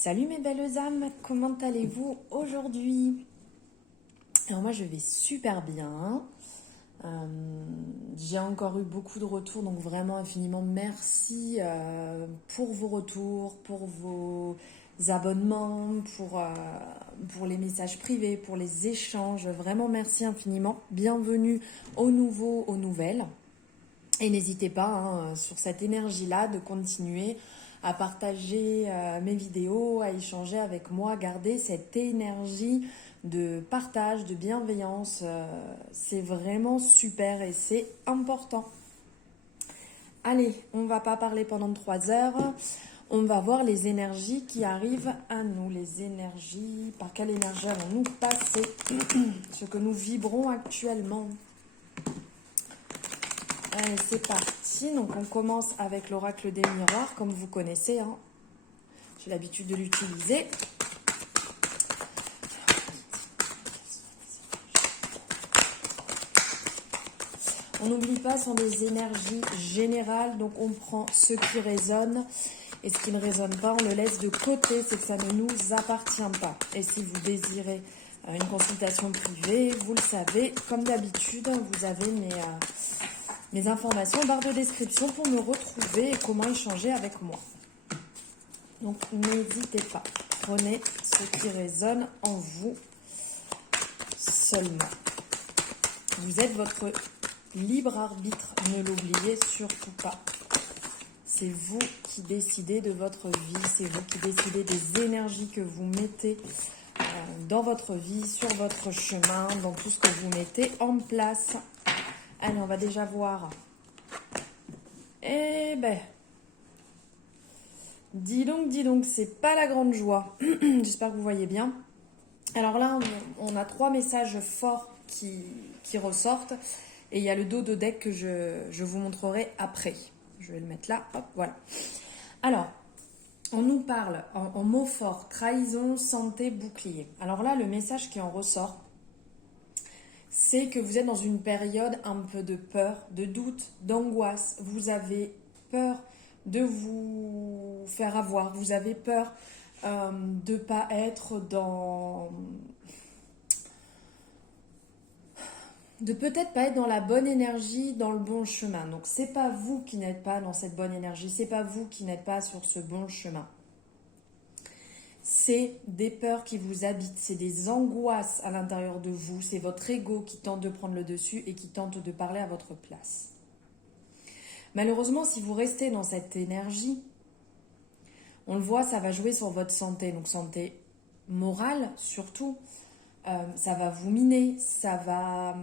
Salut mes belles âmes, comment allez-vous aujourd'hui? Alors moi je vais super bien. J'ai encore eu beaucoup de retours, donc vraiment infiniment merci pour vos retours, pour vos abonnements, pour les messages privés, pour les échanges. Vraiment merci infiniment. Bienvenue aux nouveaux, aux nouvelles. Et n'hésitez pas sur cette énergie-là de continuer à partager mes vidéos, à échanger avec moi, garder cette énergie de partage, de bienveillance. C'est vraiment super et c'est important. Allez, on ne va pas parler pendant 3 heures. On va voir les énergies qui arrivent à nous. Les énergies, par quelle énergie allons-nous passer? Ce que nous vibrons actuellement. Allez, c'est parti. Donc, on commence avec l'oracle des miroirs, comme vous connaissez. J'ai l'habitude de l'utiliser. On n'oublie pas, ce sont des énergies générales. Donc, on prend ce qui résonne. Et ce qui ne résonne pas, on le laisse de côté. C'est que ça ne nous appartient pas. Et si vous désirez une consultation privée, vous le savez, comme d'habitude, vous avez mes informations en barre de description pour me retrouver et comment échanger avec moi. Donc n'hésitez pas, prenez ce qui résonne en vous seulement. Vous êtes votre libre arbitre, ne l'oubliez surtout pas. C'est vous qui décidez de votre vie, c'est vous qui décidez des énergies que vous mettez dans votre vie, sur votre chemin, dans tout ce que vous mettez en place. Allez, on va déjà voir. Eh ben, dis donc, c'est pas la grande joie. J'espère que vous voyez bien. Alors là, on a 3 messages forts qui ressortent. Et il y a le dos de deck que je vous montrerai après. Je vais le mettre là. Hop, voilà. Alors, on nous parle en mots forts. Trahison, santé, bouclier. Alors là, le message qui en ressort, c'est que vous êtes dans une période un peu de peur, de doute, d'angoisse. Vous avez peur de vous faire avoir. Vous avez peur de ne pas être dans... de peut-être pas être dans la bonne énergie, dans le bon chemin. Donc c'est pas vous qui n'êtes pas dans cette bonne énergie, c'est pas vous qui n'êtes pas sur ce bon chemin. C'est des peurs qui vous habitent, c'est des angoisses à l'intérieur de vous, c'est votre ego qui tente de prendre le dessus et qui tente de parler à votre place. Malheureusement, si vous restez dans cette énergie, on le voit, ça va jouer sur votre santé, donc santé morale surtout. Ça va vous miner, ça va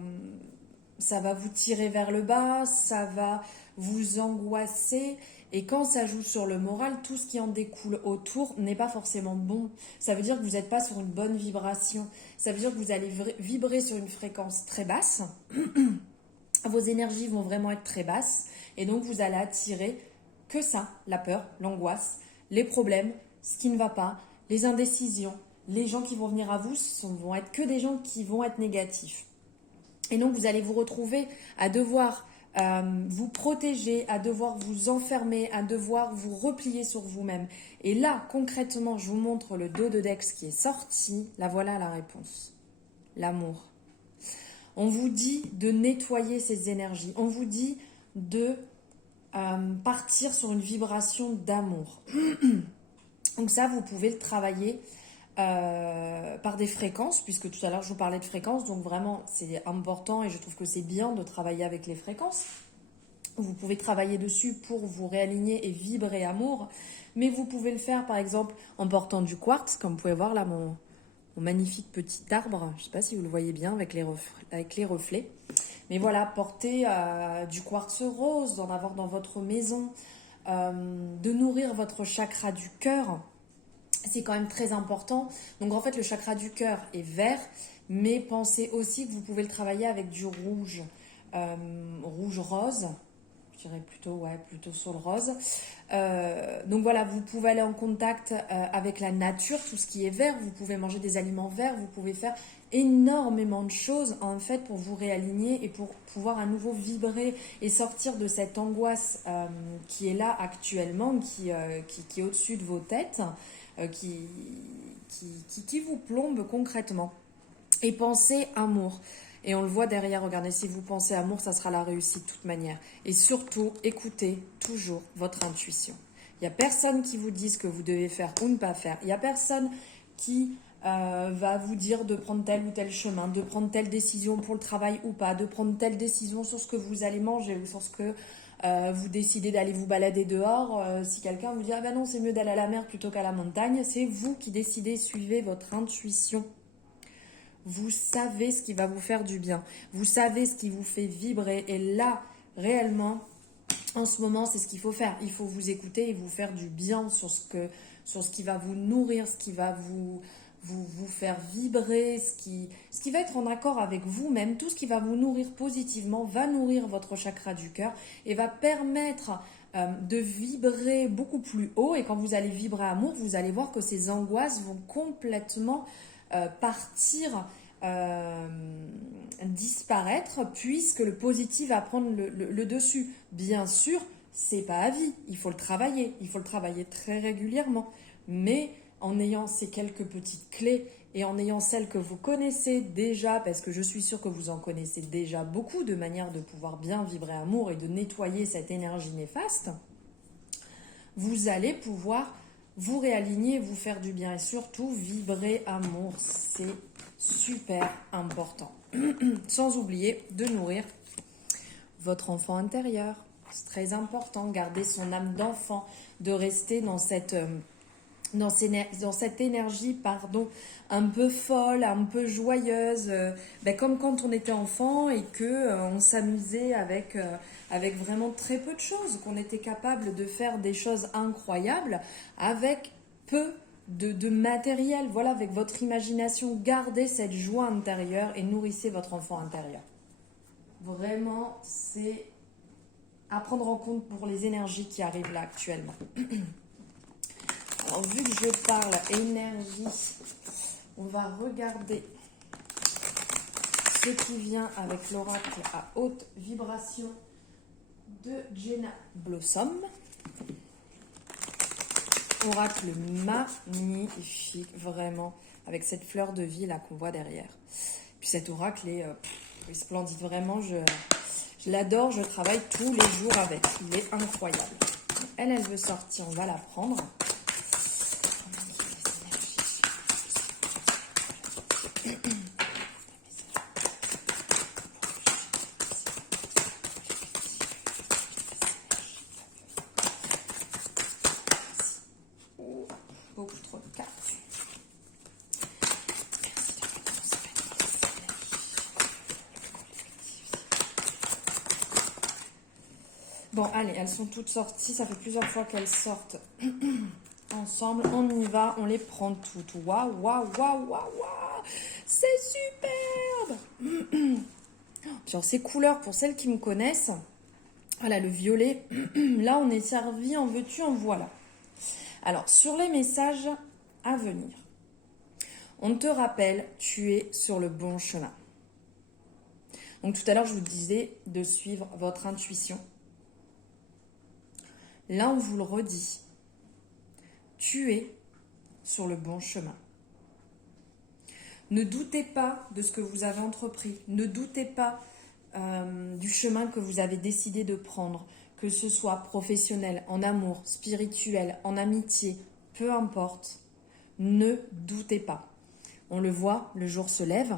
vous tirer vers le bas, ça va vous angoisser. Et quand ça joue sur le moral, tout ce qui en découle autour n'est pas forcément bon. Ça veut dire que vous n'êtes pas sur une bonne vibration. Ça veut dire que vous allez vibrer sur une fréquence très basse. Vos énergies vont vraiment être très basses. Et donc vous allez attirer que ça, la peur, l'angoisse, les problèmes, ce qui ne va pas, les indécisions. Les gens qui vont venir à vous vont être que des gens qui vont être négatifs. Et donc, vous allez vous retrouver à devoir vous protéger, à devoir vous enfermer, à devoir vous replier sur vous-même. Et là, concrètement, je vous montre le dos de Dex qui est sorti. Là, voilà la réponse. L'amour. On vous dit de nettoyer ces énergies. On vous dit de partir sur une vibration d'amour. Donc ça, vous pouvez le travailler par des fréquences, puisque tout à l'heure je vous parlais de fréquences, donc vraiment c'est important et je trouve que c'est bien de travailler avec les fréquences. Vous pouvez travailler dessus pour vous réaligner et vibrer amour, mais vous pouvez le faire par exemple en portant du quartz, comme vous pouvez voir là mon magnifique petit arbre, je ne sais pas si vous le voyez bien avec les reflets, mais voilà, porter du quartz rose, d'en avoir dans votre maison, de nourrir votre chakra du cœur. C'est quand même très important. Donc en fait, le chakra du cœur est vert, mais pensez aussi que vous pouvez le travailler avec du rouge, rouge rose. Je dirais plutôt sur le rose. Donc voilà, vous pouvez aller en contact avec la nature, tout ce qui est vert. Vous pouvez manger des aliments verts. Vous pouvez faire énormément de choses en fait pour vous réaligner et pour pouvoir à nouveau vibrer et sortir de cette angoisse qui est là actuellement, qui est au-dessus de vos têtes, qui vous plombe concrètement. Et pensez amour. Et on le voit derrière, regardez, si vous pensez amour, ça sera la réussite de toute manière. Et surtout, écoutez toujours votre intuition. Il n'y a personne qui vous dise ce que vous devez faire ou ne pas faire. Il n'y a personne qui va vous dire de prendre tel ou tel chemin, de prendre telle décision pour le travail ou pas, de prendre telle décision sur ce que vous allez manger ou sur ce que vous décidez d'aller vous balader dehors. Si quelqu'un vous dit « Ah ben non, c'est mieux d'aller à la mer plutôt qu'à la montagne », c'est vous qui décidez, suivez votre intuition. Vous savez ce qui va vous faire du bien. Vous savez ce qui vous fait vibrer. Et là, réellement, en ce moment, c'est ce qu'il faut faire. Il faut vous écouter et vous faire du bien sur ce qui va vous nourrir, ce qui va vous faire vibrer, ce qui va être en accord avec vous-même. Tout ce qui va vous nourrir positivement va nourrir votre chakra du cœur et va permettre de vibrer beaucoup plus haut. Et quand vous allez vibrer amour, vous allez voir que ces angoisses vont complètement partir, disparaître, puisque le positif va prendre le dessus. Bien sûr, c'est pas à vie, il faut le travailler très régulièrement, mais en ayant ces quelques petites clés et en ayant celles que vous connaissez déjà, parce que je suis sûre que vous en connaissez déjà beaucoup de manières de pouvoir bien vibrer amour et de nettoyer cette énergie néfaste, vous allez pouvoir vous réaligner, vous faire du bien et surtout vibrer amour. C'est super important. Sans oublier de nourrir votre enfant intérieur. C'est très important, garder son âme d'enfant, de rester dans cette énergie, un peu folle, un peu joyeuse, comme quand on était enfant et que on s'amusait avec vraiment très peu de choses, qu'on était capable de faire des choses incroyables avec peu de matériel. Voilà, avec votre imagination, gardez cette joie intérieure et nourrissez votre enfant intérieur. Vraiment, c'est à prendre en compte pour les énergies qui arrivent là actuellement. Alors, vu que je parle énergie, on va regarder ce qui vient avec l'oracle à haute vibration de Jenna Blossom. Oracle magnifique, vraiment, avec cette fleur de vie là qu'on voit derrière. Puis cet oracle est splendide, vraiment, je l'adore, je travaille tous les jours avec, il est incroyable. Elle veut sortir, on va la prendre. Beaucoup trop de cartes. Bon, allez, elles sont toutes sorties. Ça fait plusieurs fois qu'elles sortent ensemble. On y va, on les prend toutes. Waouh, waouh, waouh, waouh, waouh. C'est superbe. Genre, ces couleurs, pour celles qui me connaissent, voilà, le violet. Là, on est servi, en veux-tu, en voilà. Alors, sur les messages à venir, on te rappelle, tu es sur le bon chemin. Donc, tout à l'heure, je vous disais de suivre votre intuition. Là, on vous le redit. Tu es sur le bon chemin. Ne doutez pas de ce que vous avez entrepris. Ne doutez pas du chemin que vous avez décidé de prendre, que ce soit professionnel, en amour, spirituel, en amitié, peu importe. Ne doutez pas. On le voit, le jour se lève.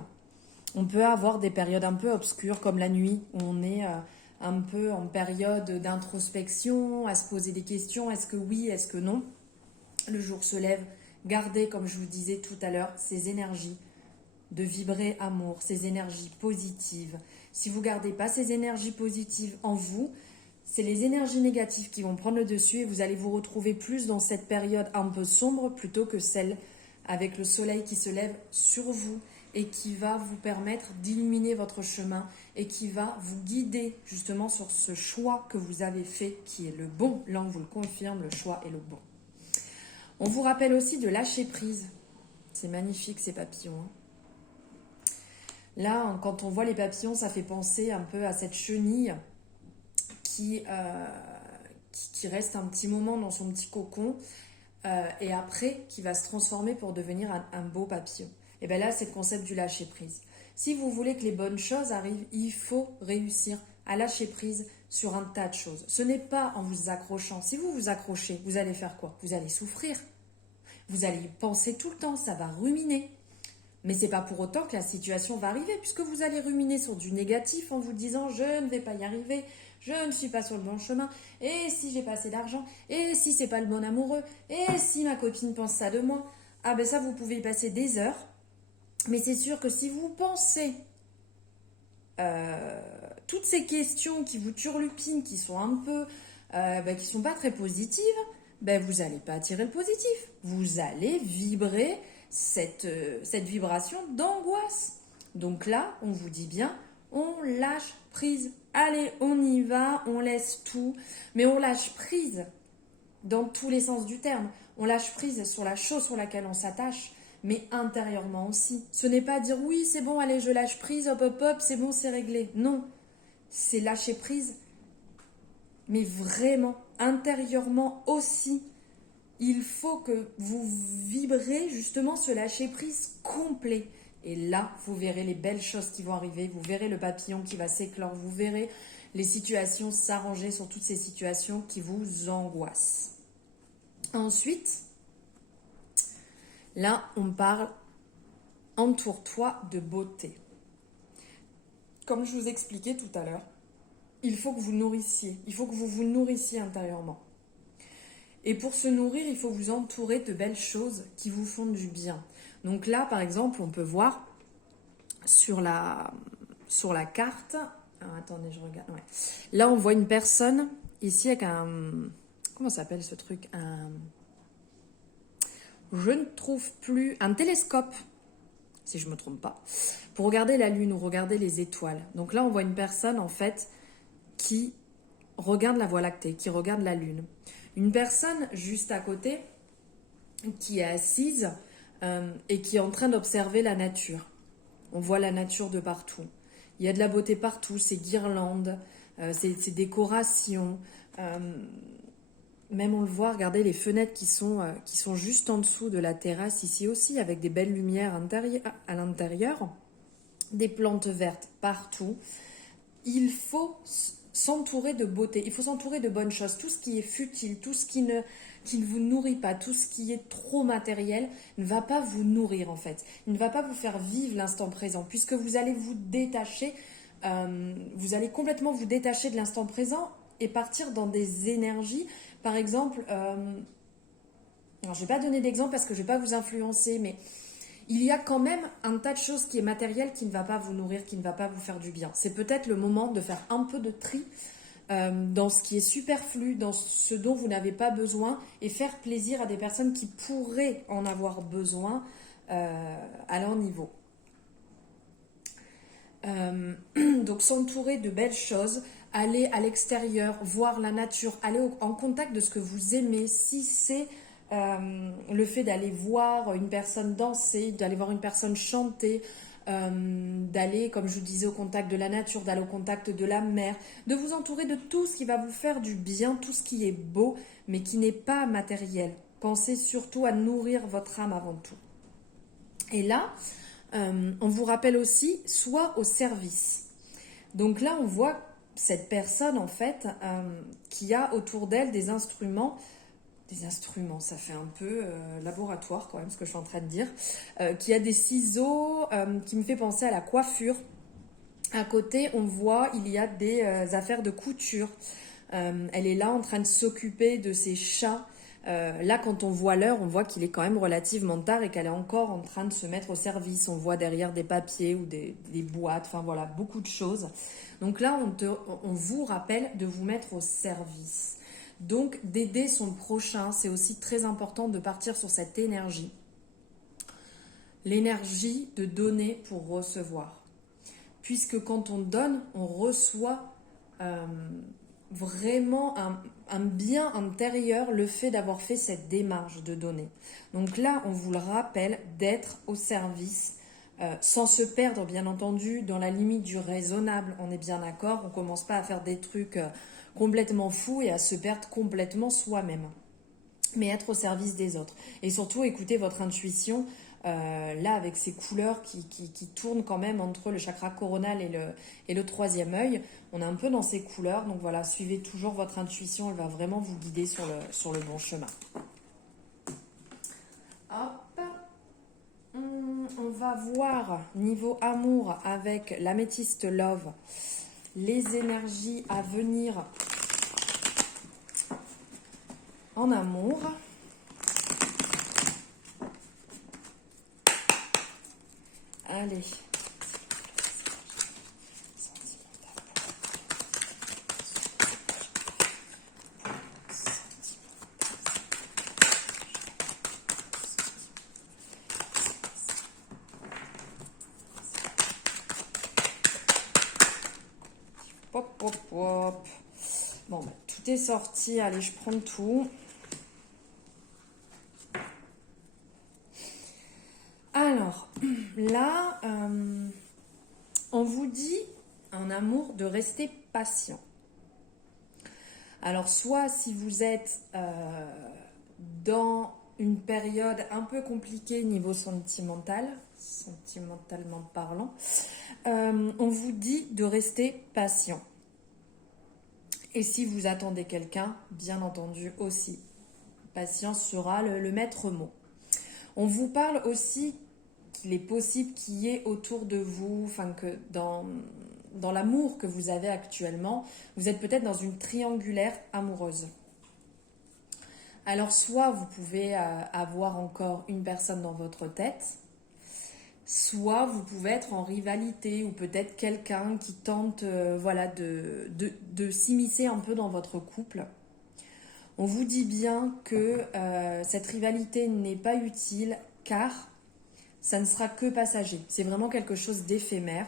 On peut avoir des périodes un peu obscures comme la nuit où on est un peu en période d'introspection, à se poser des questions, est-ce que oui, est-ce que non. Le jour se lève, gardez, comme je vous disais tout à l'heure, ces énergies de vibrer amour, ces énergies positives. Si vous ne gardez pas ces énergies positives en vous, c'est les énergies négatives qui vont prendre le dessus et vous allez vous retrouver plus dans cette période un peu sombre plutôt que celle avec le soleil qui se lève sur vous et qui va vous permettre d'illuminer votre chemin et qui va vous guider justement sur ce choix que vous avez fait qui est le bon. L'ange vous le confirme, le choix est le bon. On vous rappelle aussi de lâcher prise. C'est magnifique ces papillons. Hein. Là, quand on voit les papillons, ça fait penser un peu à cette chenille qui reste un petit moment dans son petit cocon et après qui va se transformer pour devenir un beau papillon. Et bien là, c'est le concept du lâcher prise. Si vous voulez que les bonnes choses arrivent, il faut réussir à lâcher prise sur un tas de choses. Ce n'est pas en vous accrochant. Si vous vous accrochez, vous allez faire quoi? Vous allez souffrir. Vous allez y penser tout le temps, ça va ruminer. Mais c'est pas pour autant que la situation va arriver, puisque vous allez ruminer sur du négatif en vous disant « je ne vais pas y arriver », je ne suis pas sur le bon chemin, et si j'ai pas assez d'argent, et si c'est pas le bon amoureux, et si ma copine pense ça de moi, ah ben ça vous pouvez y passer des heures, mais c'est sûr que si vous pensez toutes ces questions qui vous turlupinent, qui sont un peu, qui sont pas très positives, ben vous n'allez pas attirer le positif, vous allez vibrer cette vibration d'angoisse. Donc là, on vous dit bien, on lâche prise. Allez, on y va, on laisse tout. Mais on lâche prise dans tous les sens du terme. On lâche prise sur la chose sur laquelle on s'attache, mais intérieurement aussi. Ce n'est pas dire oui, c'est bon, allez, je lâche prise, hop, hop, hop, c'est bon, c'est réglé. Non, c'est lâcher prise, mais vraiment, intérieurement aussi. Il faut que vous vibrez justement ce lâcher prise complet. Et là, vous verrez les belles choses qui vont arriver, vous verrez le papillon qui va s'éclore, vous verrez les situations s'arranger sur toutes ces situations qui vous angoissent. Ensuite, là, on parle entoure-toi de beauté. Comme je vous expliquais tout à l'heure, il faut que vous nourrissiez, il faut que vous vous nourrissiez intérieurement. Et pour se nourrir, il faut vous entourer de belles choses qui vous font du bien. Donc là, par exemple, on peut voir sur la carte. Alors, attendez, je regarde. Ouais. Là, on voit une personne ici avec un... Comment ça s'appelle ce truc? Je ne trouve plus... Un télescope, si je ne me trompe pas, pour regarder la lune ou regarder les étoiles. Donc là, on voit une personne, en fait, qui regarde la Voie lactée, qui regarde la lune. Une personne juste à côté qui est assise et qui est en train d'observer la nature. On voit la nature de partout. Il y a de la beauté partout, ces guirlandes, ces décorations. Même on le voit, regardez les fenêtres qui sont juste en dessous de la terrasse ici aussi, avec des belles lumières à l'intérieur, des plantes vertes partout. Il faut s'entourer de beauté, il faut s'entourer de bonnes choses. Tout ce qui est futile, tout ce qui ne vous nourrit pas, tout ce qui est trop matériel ne va pas vous nourrir en fait. Il ne va pas vous faire vivre l'instant présent puisque vous allez vous détacher, vous allez complètement vous détacher de l'instant présent et partir dans des énergies. Par exemple, alors je ne vais pas donner d'exemple parce que je ne vais pas vous influencer, mais il y a quand même un tas de choses qui est matériel qui ne va pas vous nourrir, qui ne va pas vous faire du bien. C'est peut-être le moment de faire un peu de tri dans ce qui est superflu, dans ce dont vous n'avez pas besoin et faire plaisir à des personnes qui pourraient en avoir besoin à leur niveau. Donc s'entourer de belles choses, aller à l'extérieur, voir la nature, aller en contact de ce que vous aimez. Si c'est le fait d'aller voir une personne danser, d'aller voir une personne chanter, d'aller, comme je vous disais, au contact de la nature, d'aller au contact de la mer, de vous entourer de tout ce qui va vous faire du bien, tout ce qui est beau, mais qui n'est pas matériel. Pensez surtout à nourrir votre âme avant tout. Et là, on vous rappelle aussi, soit au service. Donc là, on voit cette personne, en fait, qui a autour d'elle des instruments, ça fait un peu laboratoire quand même, ce que je suis en train de dire, qui a des ciseaux, qui me fait penser à la coiffure. À côté, on voit, il y a des affaires de couture. Elle est là en train de s'occuper de ses chats. Là, quand on voit l'heure, on voit qu'il est quand même relativement tard et qu'elle est encore en train de se mettre au service. On voit derrière des papiers ou des boîtes, enfin voilà, beaucoup de choses. Donc là, on vous rappelle de vous mettre au service. Donc, d'aider son prochain, c'est aussi très important de partir sur cette énergie. l'énergie de donner pour recevoir. Puisque quand on donne, on reçoit vraiment un bien intérieur, le fait d'avoir fait cette démarche de donner. Donc là, on vous le rappelle, d'être au service, sans se perdre, bien entendu, dans la limite du raisonnable, on est bien d'accord, on ne commence pas à faire des trucs complètement fous et à se perdre complètement soi-même, mais être au service des autres. Et surtout, écoutez votre intuition, là, avec ces couleurs qui tournent quand même entre le chakra coronal et le troisième œil, on est un peu dans ces couleurs, donc voilà, suivez toujours votre intuition, elle va vraiment vous guider sur le bon chemin. Hop, on va voir niveau amour avec l'améthyste Love, les énergies à venir en amour. Allez. Hop, hop, hop. Bon, bah, tout est sorti. Allez, je prends tout. Alors, là, on vous dit en amour de rester patient. Alors, soit si vous êtes dans une période un peu compliquée niveau sentimentalement parlant, on vous dit de rester patient. Et si vous attendez quelqu'un, bien entendu aussi, patience sera le maître mot. On vous parle aussi qu'il est possible qu'il y ait autour de vous, enfin que dans l'amour que vous avez actuellement, vous êtes peut-être dans une triangulaire amoureuse. Alors soit vous pouvez avoir encore une personne dans votre tête, soit vous pouvez être en rivalité ou peut-être quelqu'un qui tente de s'immiscer un peu dans votre couple. On vous dit bien que cette rivalité n'est pas utile car ça ne sera que passager. C'est vraiment quelque chose d'éphémère.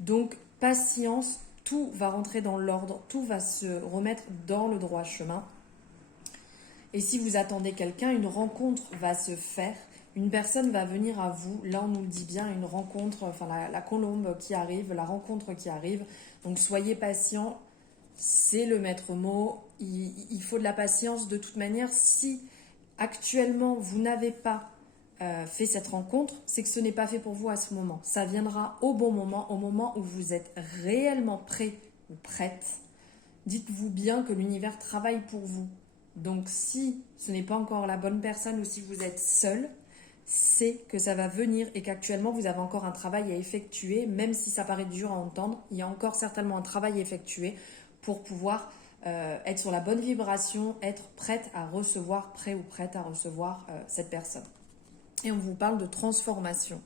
Donc patience, tout va rentrer dans l'ordre, tout va se remettre dans le droit chemin. Et si vous attendez quelqu'un, une rencontre va se faire. Une personne va venir à vous, là on nous le dit bien, une rencontre, enfin la colombe qui arrive, la rencontre qui arrive. Donc soyez patient, c'est le maître mot. Il faut de la patience de toute manière. Si actuellement vous n'avez pas fait cette rencontre, c'est que ce n'est pas fait pour vous à ce moment. Ça viendra au bon moment, au moment où vous êtes réellement prêt ou prête. Dites-vous bien que l'univers travaille pour vous. Donc si ce n'est pas encore la bonne personne ou si vous êtes seul, c'est que ça va venir et qu'actuellement vous avez encore un travail à effectuer, même si ça paraît dur à entendre, il y a encore certainement un travail à effectuer pour pouvoir être sur la bonne vibration, être prête à recevoir, prêt ou prête à recevoir cette personne. Et on vous parle de transformation.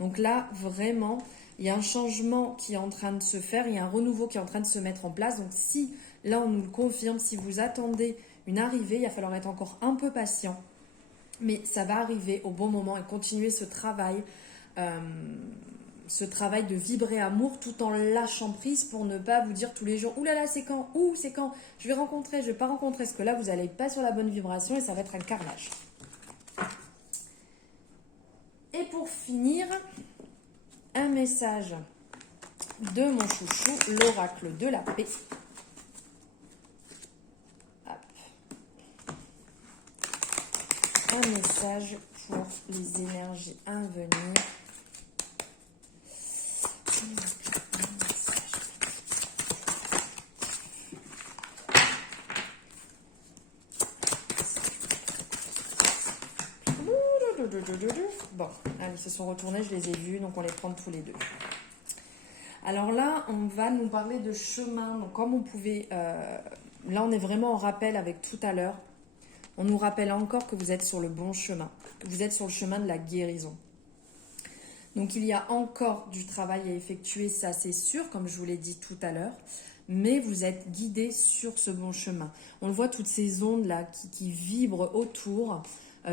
Donc là, vraiment, il y a un changement qui est en train de se faire, il y a un renouveau qui est en train de se mettre en place. Donc si, là on nous le confirme, si vous attendez une arrivée, il va falloir être encore un peu patient. Mais ça va arriver au bon moment et continuer ce travail de vibrer amour tout en lâchant prise pour ne pas vous dire tous les jours « Ouh là là, c'est quand ? Ouh, c'est quand ? Je vais rencontrer, je vais pas rencontrer. » Parce que là, vous n'allez pas sur la bonne vibration et ça va être un carnage. Et pour finir, un message de mon chouchou, l'oracle de la paix. Un message pour les énergies à venir. Bon, allez, ils se sont retournés, je les ai vus, donc on les prend tous les deux. Alors là, on va nous parler de chemin. Donc comme on pouvait... là, on est vraiment en rappel avec tout à l'heure. On nous rappelle encore que vous êtes sur le bon chemin. Que vous êtes sur le chemin de la guérison. Donc il y a encore du travail à effectuer, ça c'est sûr, comme je vous l'ai dit tout à l'heure. Mais vous êtes guidé sur ce bon chemin. On le voit, toutes ces ondes-là qui vibrent autour.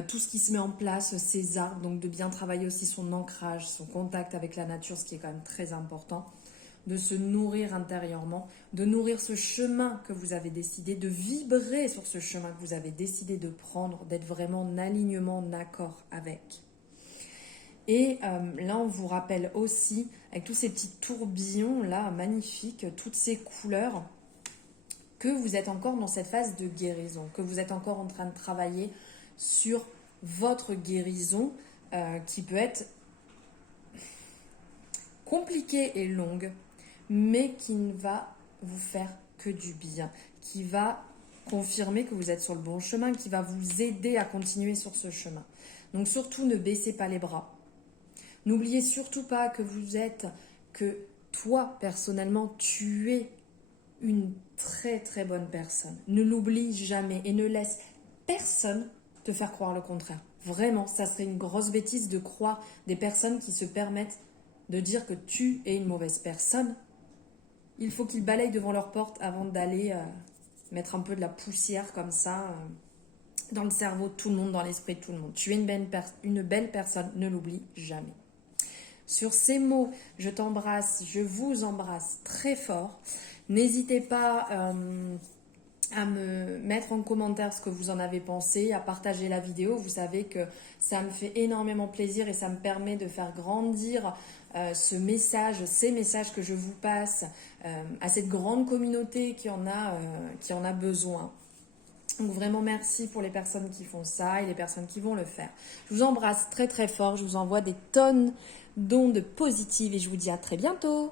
tout ce qui se met en place, ses arbres, donc de bien travailler aussi son ancrage, son contact avec la nature, ce qui est quand même très important, de se nourrir intérieurement, de nourrir ce chemin que vous avez décidé, de vibrer sur ce chemin que vous avez décidé de prendre, d'être vraiment en alignement, en accord avec. Et là, on vous rappelle aussi, avec tous ces petits tourbillons là, magnifiques, toutes ces couleurs, que vous êtes encore dans cette phase de guérison, que vous êtes encore en train de travailler sur votre guérison qui peut être compliquée et longue, mais qui ne va vous faire que du bien, qui va confirmer que vous êtes sur le bon chemin, qui va vous aider à continuer sur ce chemin. Donc surtout, ne baissez pas les bras. N'oubliez surtout pas que vous êtes, que toi, personnellement, tu es une très très bonne personne. Ne l'oublie jamais et ne laisse personne te faire croire le contraire. Vraiment, ça serait une grosse bêtise de croire des personnes qui se permettent de dire que tu es une mauvaise personne. Il faut qu'ils balayent devant leur porte avant d'aller mettre un peu de la poussière comme ça dans le cerveau de tout le monde, dans l'esprit de tout le monde. Tu es une belle personne, ne l'oublie jamais. Sur ces mots, je t'embrasse, je vous embrasse très fort. N'hésitez pas à me mettre en commentaire ce que vous en avez pensé, à partager la vidéo. Vous savez que ça me fait énormément plaisir et ça me permet de faire grandir ces messages que je vous passe à cette grande communauté qui en a besoin. Donc vraiment merci pour les personnes qui font ça et les personnes qui vont le faire. Je vous embrasse très très fort, je vous envoie des tonnes d'ondes positives et je vous dis à très bientôt.